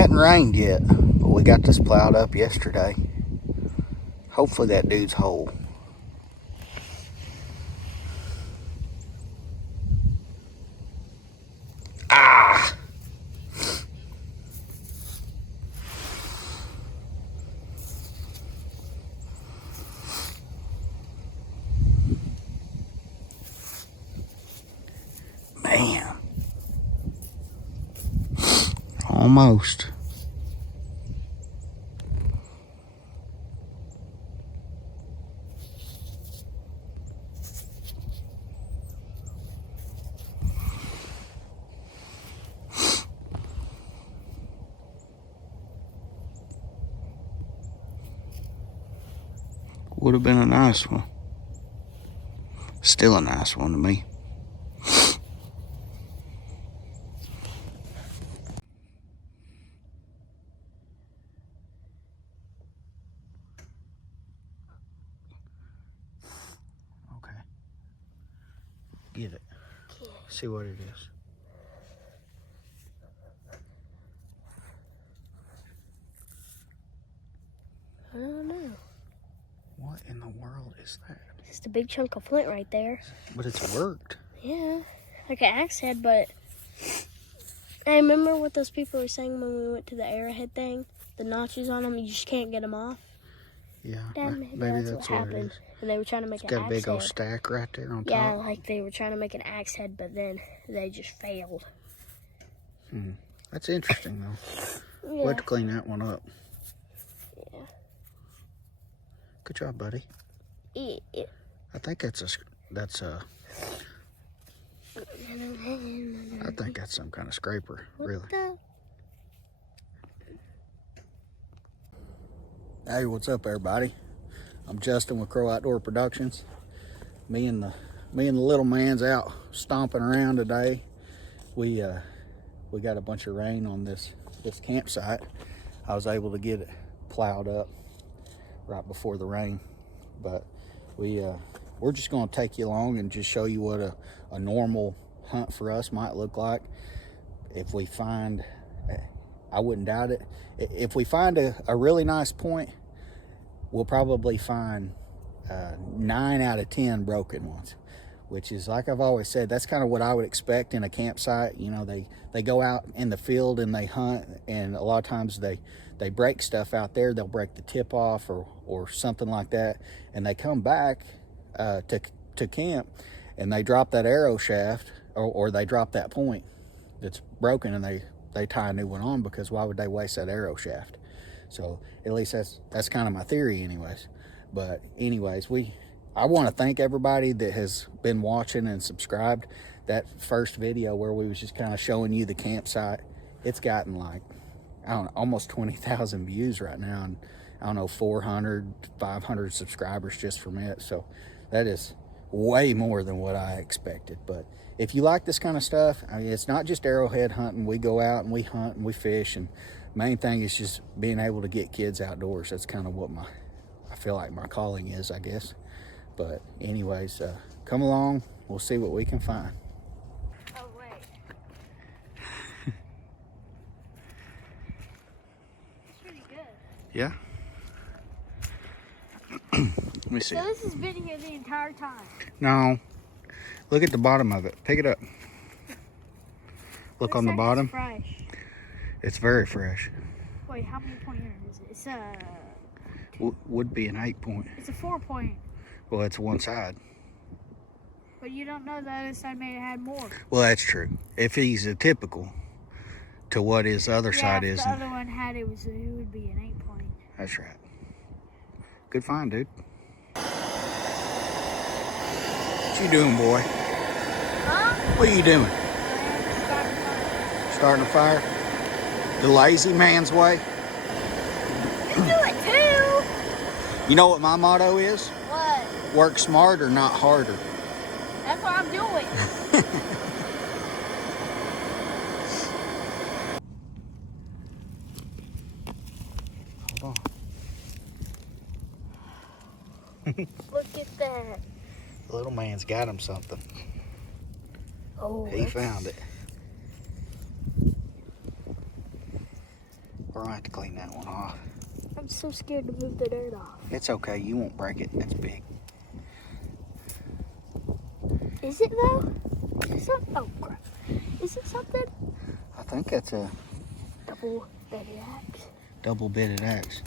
hadn't rained yet, but we got this plowed up yesterday. Hopefully that dude's whole. Ah! Man. Almost. Would have been a nice one. Still a nice one to me. Okay. Get it. See what it is. I don't know. What in the world is that? Just a big chunk of flint right there. But it's worked. Yeah, like an axe head, but I remember what those people were saying when we went to the arrowhead thing. The notches on them, you just can't get them off. Yeah, Dad, maybe that's what happened. it is. And they were trying to make It's an got a axe big old head. stack right there on top. Yeah, like they were trying to make an axe head, but then they just failed. That's interesting, though. Yeah. We'll have to clean that one up. Yeah. Good job, buddy. Yeah. I think that's I think that's some kind of scraper, really. Hey, what's up, everybody? I'm Justin with Crow Outdoor Productions. Me and the little man's out stomping around today. We got a bunch of rain on this campsite. I was able to get it plowed up right before the rain, but we're just going to take you along and just show you what a normal hunt for us might look like. If we find, I wouldn't doubt it, if we find a really nice point, we'll probably find 9 out of 10 broken ones, which is, like I've always said, that's kind of what I would expect in a campsite. You know, they go out in the field and they hunt, and a lot of times they break stuff out there. They'll break the tip off or something like that, and they come back to camp and they drop that arrow shaft or they drop that point that's broken, and they tie a new one on, because why would they waste that arrow shaft? So at least that's kind of my theory anyways. But anyways, I want to thank everybody that has been watching and subscribed. That first video where we was just kind of showing you the campsite, it's gotten like, I don't know, almost 20,000 views right now, and I don't know, 400, 500 subscribers just from it. So that is way more than what I expected. But if you like this kind of stuff, I mean, it's not just arrowhead hunting. We go out and we hunt and we fish, and main thing is just being able to get kids outdoors. That's kind of what I feel like my calling is, I guess. But anyways, come along. We'll see what we can find. Oh, wait. It's pretty good. Yeah. Let me see. So this has been here the entire time? No. Look at the bottom of it. Pick it up. Look on the bottom. It's fresh. It's very fresh. Wait, how many point is it? It's a... Would be an 8 point. It's a 4 point. Well, it's one side. But you don't know the other side may have had more. Well, that's true. If he's a typical to what his other side is. If the other one had it would be an 8 point. That's right. Good find, dude. What you doing, boy? Huh? What are you doing? Starting a fire? The lazy man's way? You do it too! You know what my motto is? What? Work smarter, not harder. That's what I'm doing. Hold on. Look at that. The little man's got him something. Oh, He found it. We're gonna have to clean that one off. I'm so scared to move the dirt off. It's okay, you won't break it. It's big. Is it though? Is it? Oh crap. Is it something? I think that's a Double-bitted axe. double-bitted axe.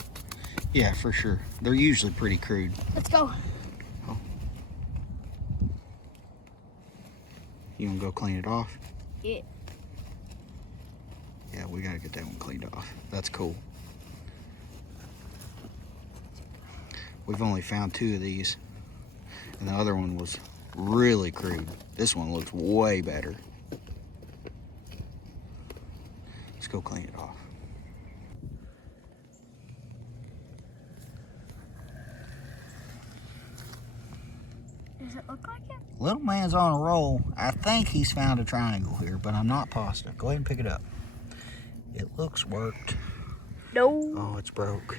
Yeah, for sure. They're usually pretty crude. Let's go. Oh. You wanna go clean it off? Yeah. Yeah, we gotta get that one cleaned off. That's cool. We've only found 2 of these, and the other one was really crude. This one looks way better. Let's go clean it off. Does it look like it? Little man's on a roll. I think he's found a triangle here, but I'm not positive. Go ahead and pick it up. It looks worked. No. Oh, it's broke.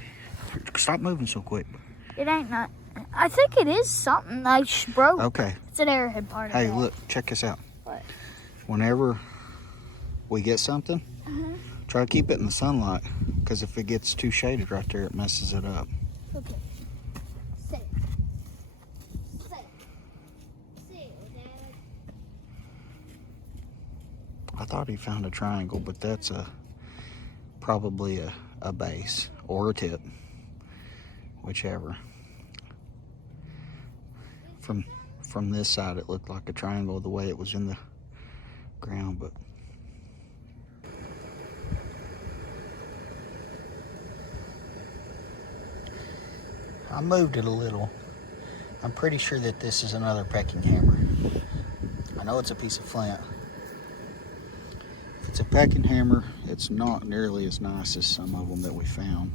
Stop moving so quick. It ain't not. I think it is something I broke. Okay. It's an arrowhead part of it. Hey, look, check this out. What? Whenever we get something, try to keep it in the sunlight, because if it gets too shaded right there, it messes it up. Okay. Sit. I thought he found a triangle, but that's probably a base or a tip, whichever. From this side, it looked like a triangle the way it was in the ground, but I moved it a little. I'm pretty sure that this is another pecking hammer. I know it's a piece of flint. If it's a pecking hammer, it's not nearly as nice as some of them that we found.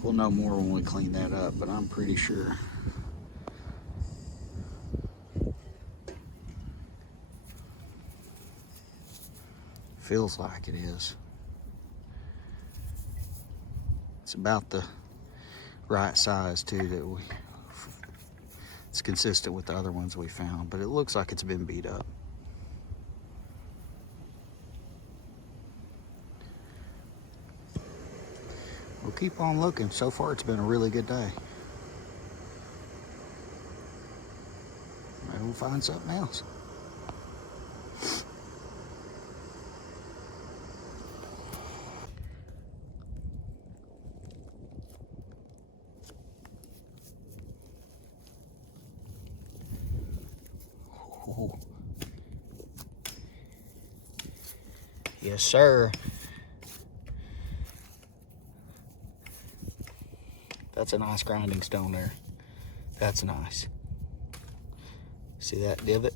We'll know more when we clean that up, but I'm pretty sure. Feels like it is. It's about the right size too, that it's consistent with the other ones we found, but it looks like it's been beat up. We'll keep on looking. So far it's been a really good day. Maybe we'll find something else. Oh. Yes, sir. That's a nice grinding stone there. That's nice. See that divot?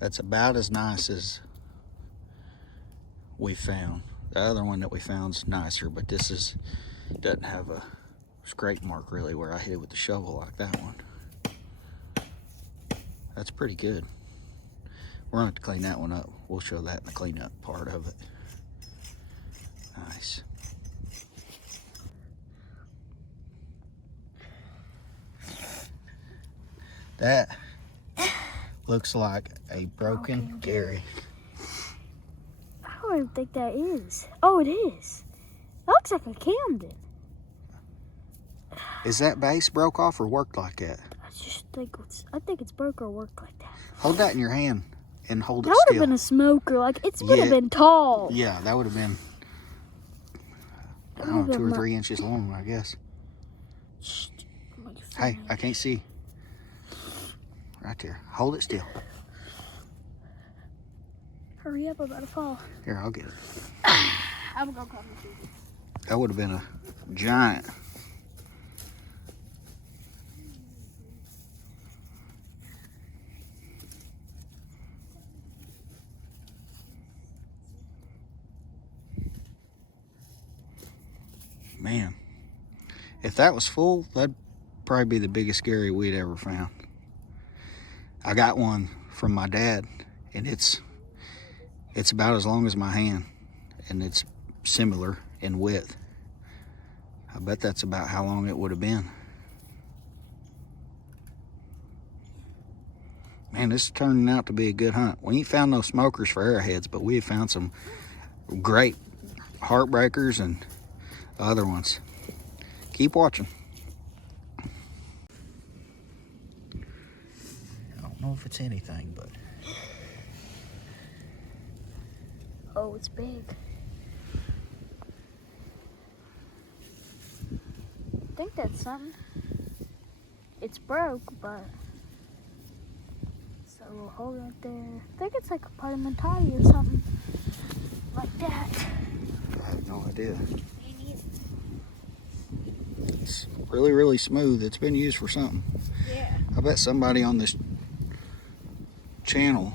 That's about as nice as we found. The other one that we found's nicer, but this doesn't have a scrape mark really where I hit it with the shovel like that one. That's pretty good. We're gonna have to clean that one up. We'll show that in the cleanup part of it. Nice. That looks like a broken Gary. I don't even think that is. Oh, it is. That looks like a Camden. Is that base broke off or worked like that? I think it's broke or worked like that. Hold that in your hand and hold it That would still. have been a smoker. Like, it's would have been tall. Yeah, that would have been, I don't know, 2 or 3 inches long, I guess. Shh. Hey, I can't see. Right there. Hold it still. Hurry up, I'm about to fall. Here, I'll get it. I'm gonna go call my shoes. That would have been a giant. Man, if that was full, that'd probably be the biggest Gary we'd ever found. I got one from my dad, and it's about as long as my hand, and it's similar in width. I bet that's about how long it would have been. Man, this is turning out to be a good hunt. We ain't found no smokers for arrowheads, but we have found some great heartbreakers and other ones. Keep watching. I don't know if it's anything, but... Oh, it's big. I think that's something. It's broke, but it's a little hole right there. I think it's like a parliamentari or something like that. I have no idea. It's really, really smooth. It's been used for something. Yeah. I bet somebody on this channel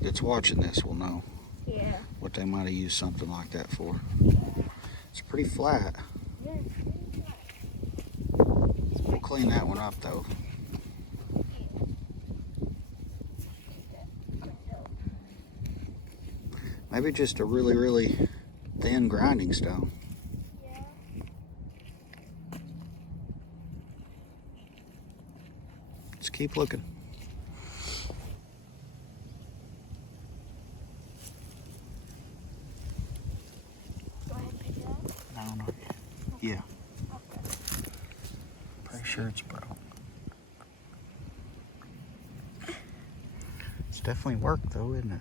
that's watching this will know. Yeah. What they might have used something like that for. It's pretty flat. Yeah. We'll clean that one up though. Maybe just a really, really thin grinding stone. Yeah. Let's keep looking. Go ahead and pick it up. No, not yet. Yeah. Pretty sure it's broke. It's definitely worked though, isn't it?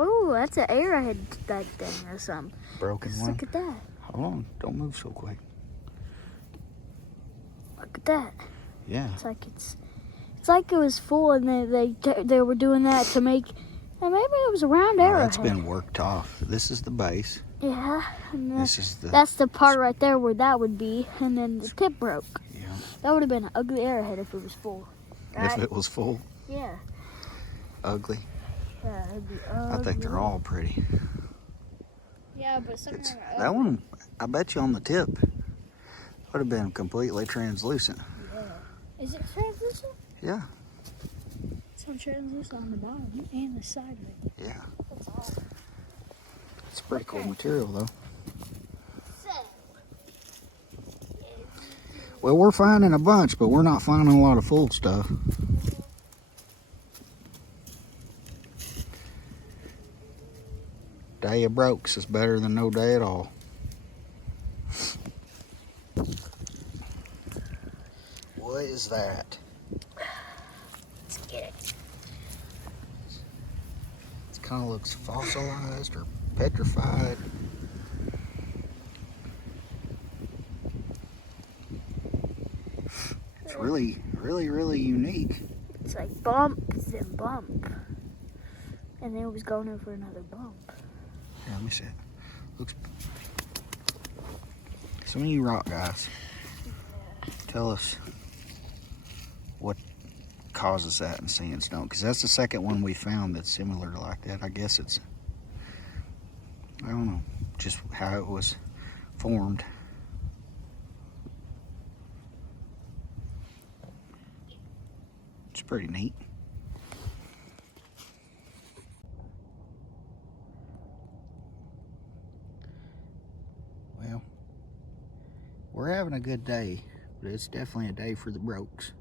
Oh, that's an arrowhead that thing or something. Broken Just one. look at that. Hold on, don't move so quick. Look at that. Yeah. It's like it was full, and they were doing that to make. And maybe it was a round No, arrowhead. that's been worked off. This is the base. Yeah, and This is the. that's the part right there where that would be, and then the tip broke. Yeah. That would have been an ugly arrowhead if it was full. Right? If it was full. Yeah. Ugly. Yeah, it'd be I ugly. think they're all pretty. Yeah, but some It's, are that ugly. one, I bet you on the tip, would have been completely translucent. Yeah. Is it translucent? Yeah. It's on translucent on the bottom and the side of it. Yeah. That's all. It's pretty cool material though. Well, we're finding a bunch, but we're not finding a lot of full stuff. Day of brokes is better than no day at all. What is that? Let's get it. It kind of looks fossilized or petrified. It's really, really, really unique. It's like bump, then bump. And then it was going over another bump. Yeah, let me see it. Looks. Some of you rock guys, tell us what causes that in sandstone, because that's the second one we found that's similar like that. I guess it's, I don't know, just how it was formed. It's pretty neat. Well, we're having a good day, but it's definitely a day for the brokes.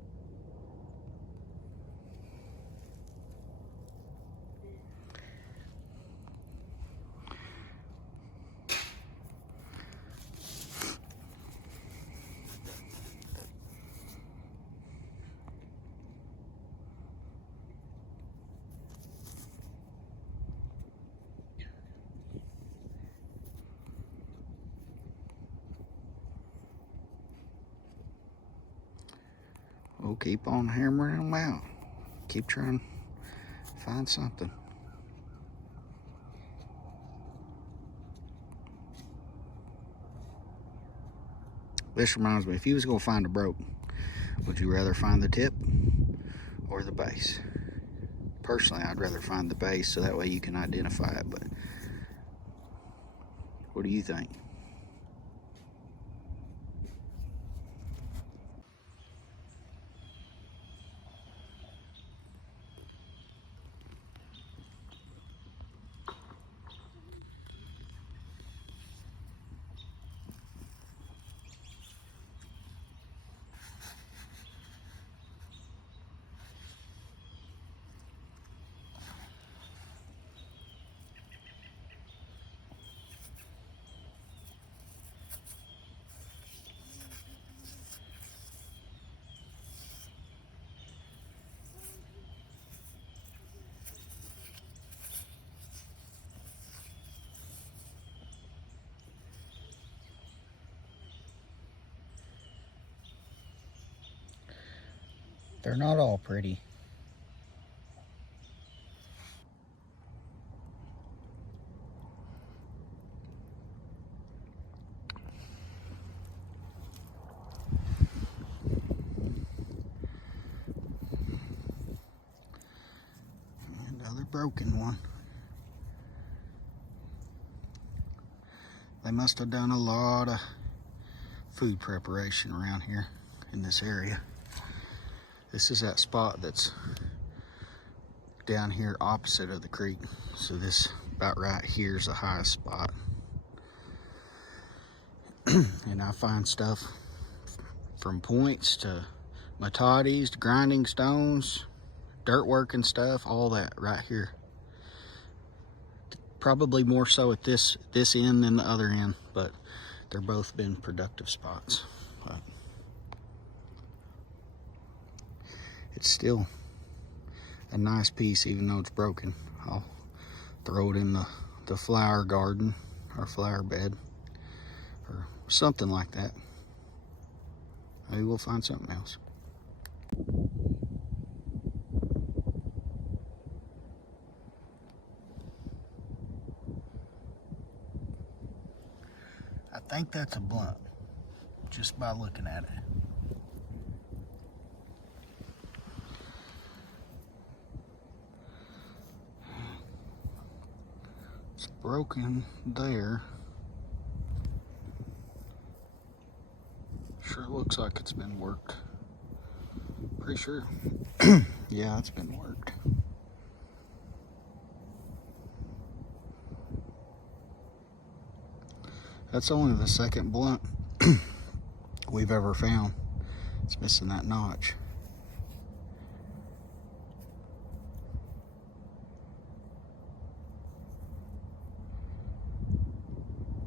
We'll keep on hammering them out. Keep trying to find something. This reminds me, if you was going to find a broke, would you rather find the tip or the base? Personally, I'd rather find the base so that way you can identify it, but what do you think? They're not all pretty. Another broken one. They must have done a lot of food preparation around here in this area. This is that spot that's down here opposite of the creek. So this about right here is the highest spot. And I find stuff from points to matatis to grinding stones, dirt working stuff, all that right here. Probably more so at this end than the other end, but they're both been productive spots. But it's still a nice piece, even though it's broken. I'll throw it in the flower garden or flower bed or something like that. Maybe we'll find something else. I think that's a blunt, just by looking at it. It's broken there. Sure looks like it's been worked. Pretty sure. Yeah, it's been worked. That's only the second blunt we've ever found. It's missing that notch.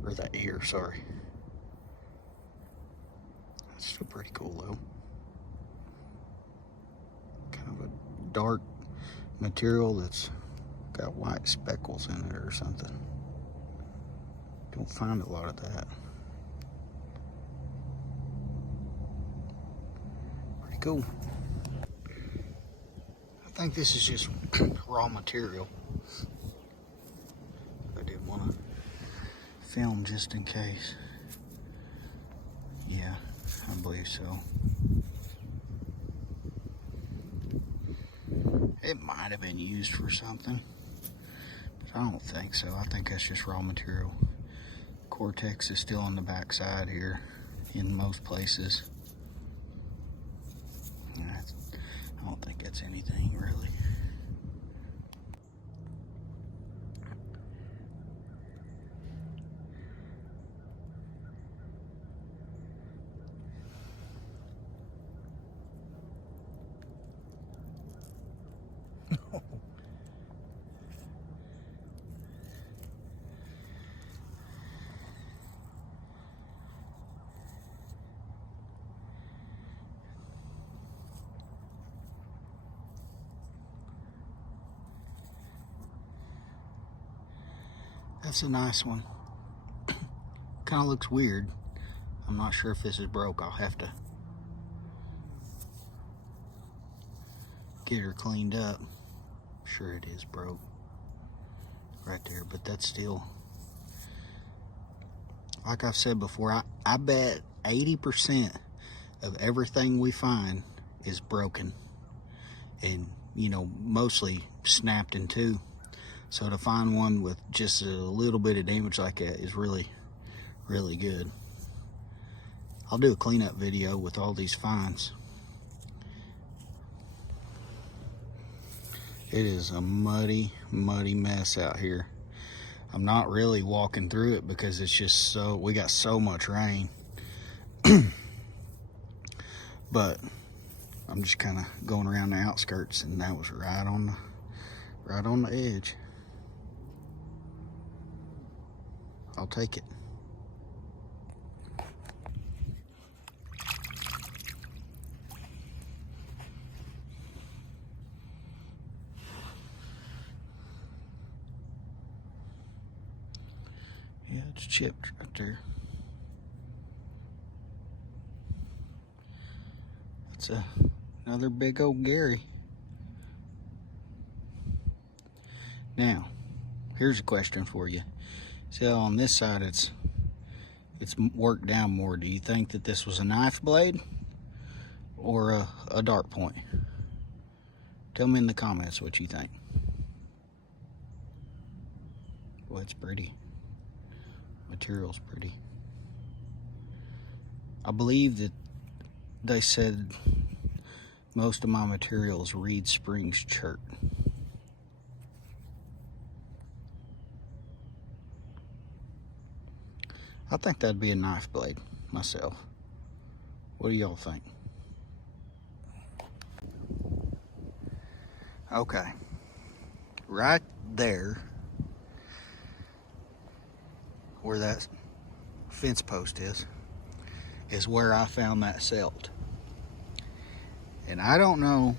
Or that ear, sorry. That's still pretty cool though. Kind of a dark material that's got white speckles in it or something. Don't find a lot of that. Pretty cool. I think this is just raw material. I did want to film just in case. Yeah, I believe so. It might have been used for something, but I don't think so. I think that's just raw material. Cortex is still on the back side here in most places. I don't think that's anything really. That's a nice one. Kind of looks weird. I'm not sure if this is broke. I'll have to get her cleaned up. I'm sure it is broke right there, but that's still, like I've said before, I bet 80% of everything we find is broken and, you know, mostly snapped in two. So to find one with just a little bit of damage like that is really, really good. I'll do a cleanup video with all these finds. It is a muddy, muddy mess out here. I'm not really walking through it because it's just so, we got so much rain. But I'm just kind of going around the outskirts, and that was right on the edge. I'll take it. Yeah, it's chipped right there. It's Another big old Gary. Now, here's a question for you. See how on this side it's worked down more. Do you think that this was a knife blade or a dart point? Tell me in the comments what you think. Well, it's pretty. Material's pretty. I believe that they said most of my material is Reed Springs chert. I think that'd be a knife blade myself. What do y'all think? Okay, right there where that fence post is where I found that celt. And I don't know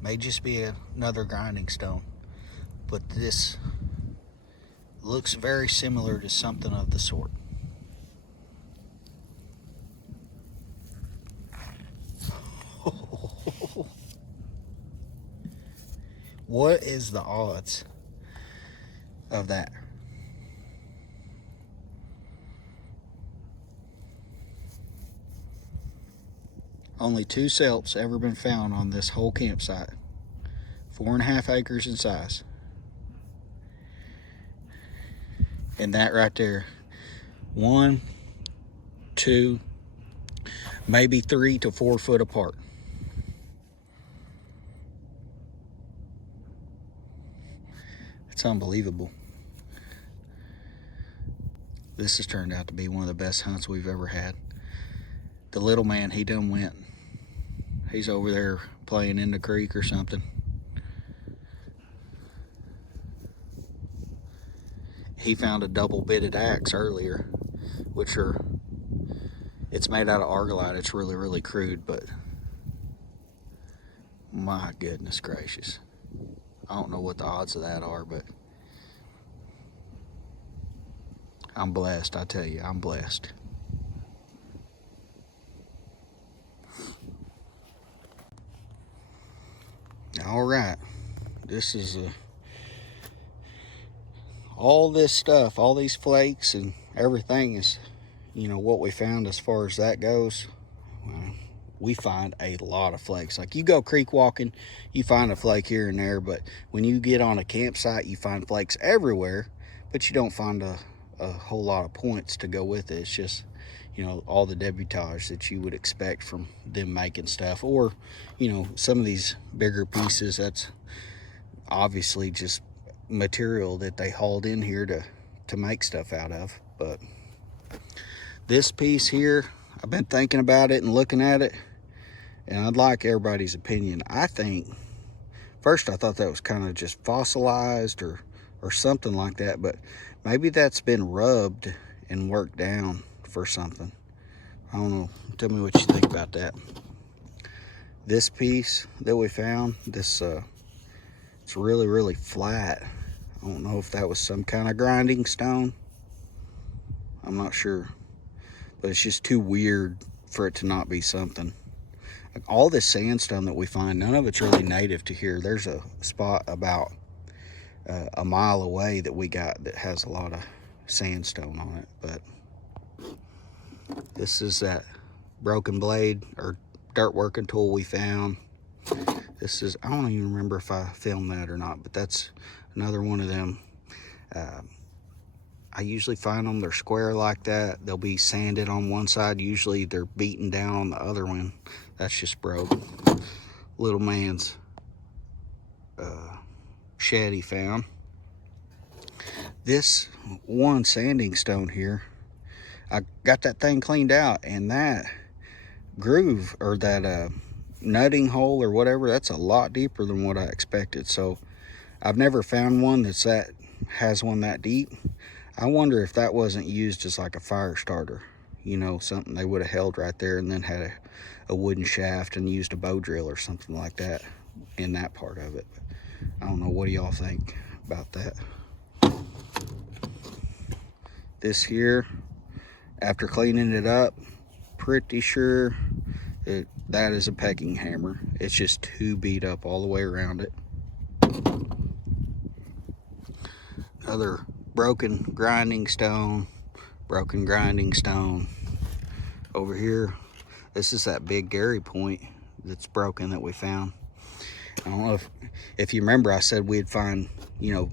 may just be another grinding stone, but this looks very similar to something of the sort. What is the odds of that? Only 2 celts ever been found on this whole campsite. 4.5 acres in size. And that right there, 1, 2, maybe 3 to 4 foot apart. It's unbelievable. This has turned out to be one of the best hunts we've ever had. The little man, he done went. He's over there playing in the creek or something. He found a double-bitted axe earlier, which it's made out of argillite. It's really, really crude, but my goodness gracious. I don't know what the odds of that are, but I'm blessed. I tell you, I'm blessed. All right, this is all this stuff, all these flakes and everything is, what we found as far as that goes. Well, we find a lot of flakes. Like you go creek walking, you find a flake here and there, but when you get on a campsite, you find flakes everywhere, but you don't find a whole lot of points to go with it. It's just, all the debutage that you would expect from them making stuff, or, some of these bigger pieces, that's obviously just material that they hauled in here to make stuff out of. But this piece here, I've been thinking about it and looking at it, and I'd like everybody's opinion. I think, first I thought that was kind of just fossilized or something like that, but maybe that's been rubbed and worked down for something. I don't know. Tell me what you think about that. This piece that we found, it's really, really flat. I don't know if that was some kind of grinding stone. I'm not sure, but it's just too weird for it to not be something. Like all this sandstone that we find, none of it's really native to here. There's a spot about a mile away that we got that has a lot of sandstone on it, but this is that broken blade or dirt working tool we found. This is, I don't even remember if I filmed that or not, but that's another one of them. I usually find them, they're square like that. They'll be sanded on one side. Usually they're beaten down on the other one. That's just broke. Little man's shed he found. This one sanding stone here, I got that thing cleaned out, and that groove or that nutting hole or whatever, that's a lot deeper than what I expected. So I've never found one that has one that deep. I wonder if that wasn't used as like a fire starter, something they would have held right there and then had a wooden shaft and used a bow drill or something like that in that part of it. But I don't know, what do y'all think? about that. This here, after cleaning it up, pretty sure that is a pecking hammer. It's just too beat up all the way around it. Another broken grinding stone. Over here, this is that big Gary point that's broken that we found. I don't know if you remember, I said we'd find, you know,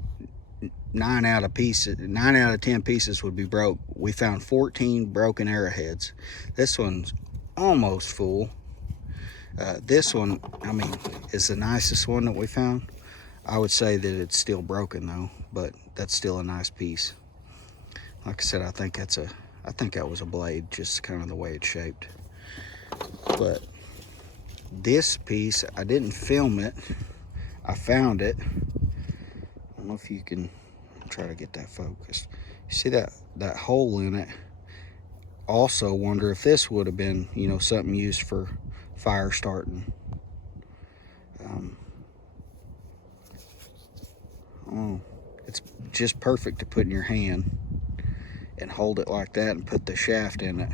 9 out of 10 pieces would be broke. We found 14 broken arrowheads. This one's almost full. This one, I mean, is the nicest one that we found. I would say that it's still broken though, but that's still a nice piece. Like I said, I think that was a blade, just kind of the way it's shaped. But this piece, I didn't film it. I found it. I don't know if you can try to get that focused. You see that hole in it? Also wonder if this would have been, you know, something used for fire starting. Oh, it's just perfect to put in your hand and hold it like that and put the shaft in it.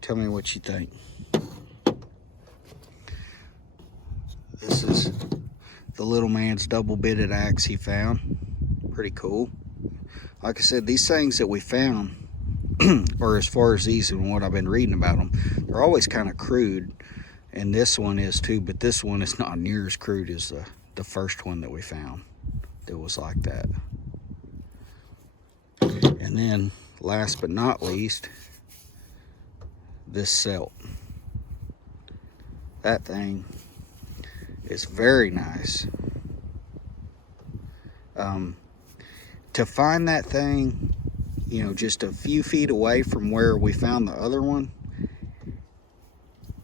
Tell me what you think. This is the little man's double-bitted axe he found. Pretty cool. Like I said, these things that we found, or as far as these and what I've been reading about them, they're always kind of crude, and this one is too, but this one is not near as crude as the first one that we found that was like that. And then last but not least, this Celt. That thing is very nice. To find that thing, you know, just a few feet away from where we found the other one,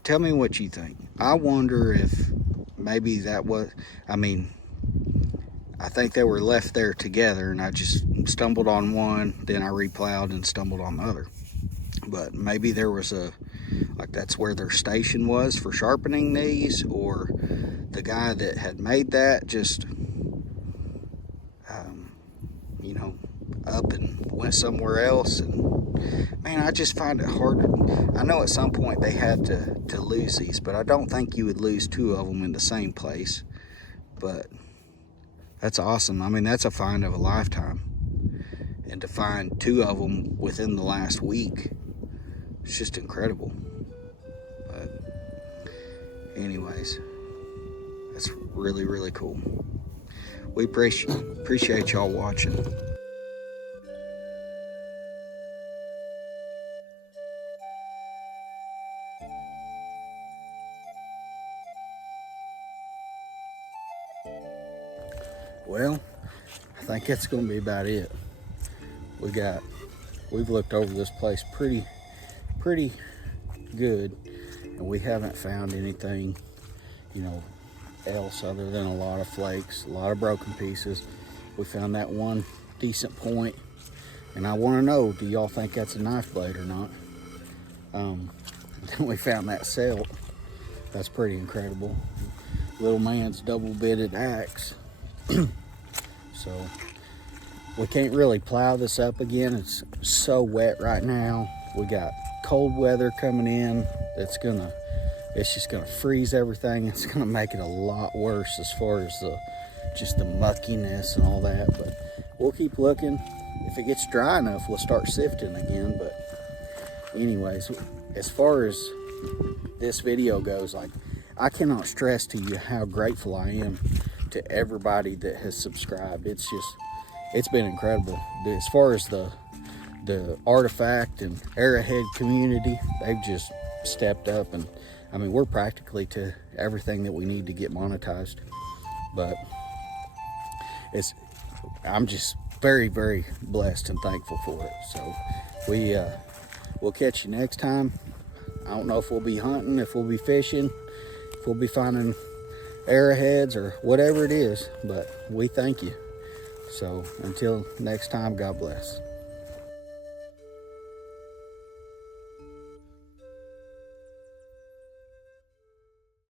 tell me what you think. I wonder if maybe that was, I mean, I think they were left there together and I just stumbled on one, then I replowed and stumbled on the other. But maybe there was like that's where their station was for sharpening these, or the guy that had made that just, you know, up and went somewhere else. And man, I just find it hard. I know at some point they had to lose these, but I don't think you would lose 2 of them in the same place. But that's awesome. I mean, that's a find of a lifetime. And to find 2 of them within the last week, it's just incredible. But anyways, that's really, really cool. We appreciate y'all watching. Well, I think that's going to be about it. We've looked over this place pretty good, and we haven't found anything, you know, else other than a lot of flakes, a lot of broken pieces. We found that one decent point, and I want to know, do y'all think that's a knife blade or not? Then we found that Celt. That's pretty incredible. Little man's double-bitted axe. So we can't really plow this up again. It's so wet right now. We got cold weather coming in. It's just gonna freeze everything. It's gonna make it a lot worse as far as just the muckiness and all that. But we'll keep looking. If it gets dry enough, we'll start sifting again. But anyways, as far as this video goes, like, I cannot stress to you how grateful I am to everybody that has subscribed. It's been incredible. As far as the artifact and arrowhead community, they've just stepped up, and I mean, we're practically to everything that we need to get monetized. But I'm just very, very blessed and thankful for it. So we'll catch you next time. I don't know if we'll be hunting, if we'll be fishing, if we'll be finding arrowheads or whatever it is, but we thank you. So until next time, God bless.